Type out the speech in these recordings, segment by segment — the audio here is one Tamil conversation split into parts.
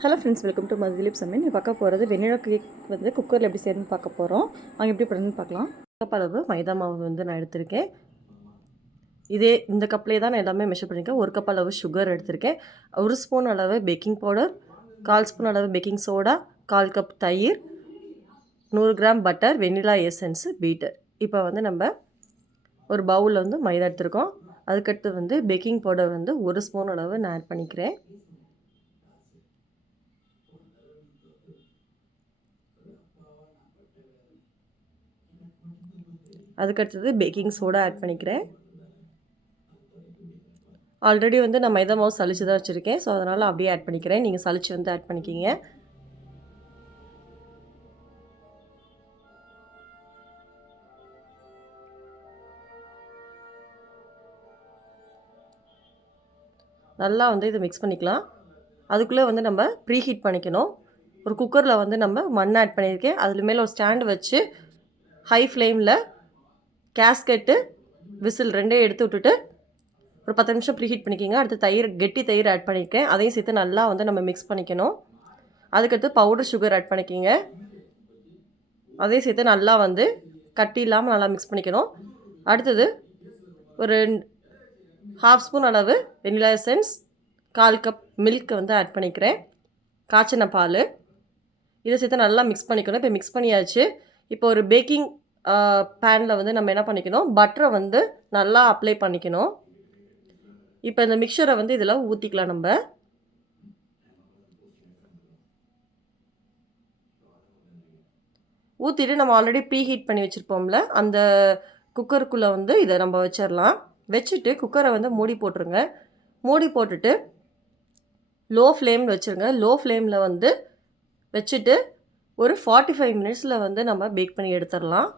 ஹலோ ஃப்ரெண்ட்ஸ், வெல்கம் டு மதுதிலீப் சமையல். நீ பார்க்க போகிறது வெண்ணிலா கேக் வந்து குக்கரில் எப்படி செய்யணும்னு பார்க்க போகிறோம். அவங்க எப்படி பண்ணுறதுன்னு பார்க்கலாம். கப் அளவு மைதா மாவு வந்து நான் எடுத்திருக்கேன். இந்த கப்லேயே தான் நான் எல்லாமே மெஷர் பண்ணியிருக்கேன். 1 கப் அளவு சுகர் எடுத்திருக்கேன். 1 ஸ்பூன் அளவு பேக்கிங் பவுடர், 1/4 ஸ்பூன் அளவு பேக்கிங் சோடா, 1/4 கப் தயிர், 100 கிராம் பட்டர், வெண்ணிலா எசன்ஸு, பீட்டர். இப்போ வந்து நம்ம ஒரு பவுலில் வந்து மைதா எடுத்திருக்கோம். அதுக்கடுத்து வந்து பேக்கிங் பவுடர் வந்து 1 ஸ்பூன் அளவு நான் ஆட் பண்ணிக்கிறேன். அதுக்கடுத்தது பேக்கிங் சோடா ஆட் பண்ணிக்கிறேன். ஆல்ரெடி வந்து நான் மைதா மாவு சளிச்சு தான் வச்சுருக்கேன். ஸோ அதனால் அப்படியே ஆட் பண்ணிக்கிறேன். நீங்கள் சளிச்சு வந்து ஆட் பண்ணிக்கிங்க. நல்லா வந்து இதை மிக்ஸ் பண்ணிக்கலாம். அதுக்குள்ளே வந்து நம்ம ப்ரீ ஹீட் பண்ணிக்கணும். ஒரு குக்கரில் வந்து நம்ம மண் ஆட் பண்ணியிருக்கேன். அதில் மேலே ஒரு ஸ்டாண்டு வச்சு ஹை ஃப்ளேமில் கேஸ்கெட்டு விசில் 2 எடுத்து விட்டுட்டு ஒரு 10 நிமிஷம் ப்ரீ ஹீட் பண்ணிக்கோங்க. அடுத்து கெட்டி தயிர் ஆட் பண்ணியிருக்கேன். அதையும் சேர்த்து நல்லா வந்து நம்ம மிக்ஸ் பண்ணிக்கணும். அதுக்கடுத்து பவுடர் சுகர் ஆட் பண்ணிக்கிங்க. அதையும் சேர்த்து நல்லா வந்து கட்டி இல்லாமல் நல்லா மிக்ஸ் பண்ணிக்கணும். அடுத்தது ஒரு 1/2 ஸ்பூன் அளவு வெனிலா எசன்ஸ், 1/4 கப் மில்க் வந்து ஆட் பண்ணிக்கிறேன். காய்ச்சின பால். இதை சேர்த்து நல்லா மிக்ஸ் பண்ணிக்கணும். இப்போ மிக்ஸ் பண்ணியாச்சு. இப்போ ஒரு பேக்கிங் பேனில் வந்து நம்ம என்ன பண்ணிக்கணும், பட்டரை வந்து நல்லா அப்ளை பண்ணிக்கணும். இப்போ இந்த மிக்சரை வந்து இதில் ஊற்றிக்கலாம். நம்ம ஊற்றிட்டு நம்ம ஆல்ரெடி ப்ரீ ஹீட் பண்ணி வச்சுருப்போம்ல, அந்த குக்கருக்குள்ளே வந்து இதை நம்ம வச்சிடலாம். வச்சுட்டு குக்கரை வந்து மூடி போட்டுருங்க. மூடி போட்டுட்டு லோ ஃப்ளேமில் வச்சுருங்க. லோ ஃப்ளேமில் வந்து வச்சுட்டு ஒரு 45 மினிட்ஸில் வந்து நம்ம பேக் பண்ணி எடுத்துடலாம்.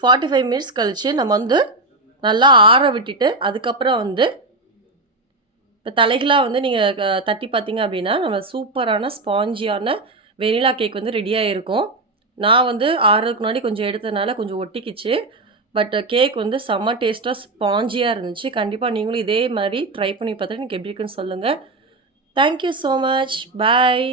ஃபார்ட்டி 45 மினிட்ஸ் கழித்து நம்ம வந்து நல்லா ஆற விட்டுட்டு அதுக்கப்புறம் வந்து இப்போ தலைகளாக வந்து நீங்கள் தட்டி பார்த்தீங்க அப்படின்னா நம்ம சூப்பரான ஸ்பாஞ்சியான வெனிலா கேக் வந்து ரெடியாக இருக்கும். நான் வந்து ஆறுறதுக்கு முன்னாடி கொஞ்சம் எடுத்ததுனால கொஞ்சம் ஒட்டிக்கிச்சு. பட் கேக் வந்து செம்ம டேஸ்ட்டாக ஸ்பாஞ்சியாக இருந்துச்சு. கண்டிப்பாக நீங்களும் இதே மாதிரி ட்ரை பண்ணி பார்த்துட்டு எனக்கு எப்படி இருக்குன்னு சொல்லுங்கள். Thank you so much. பாய்.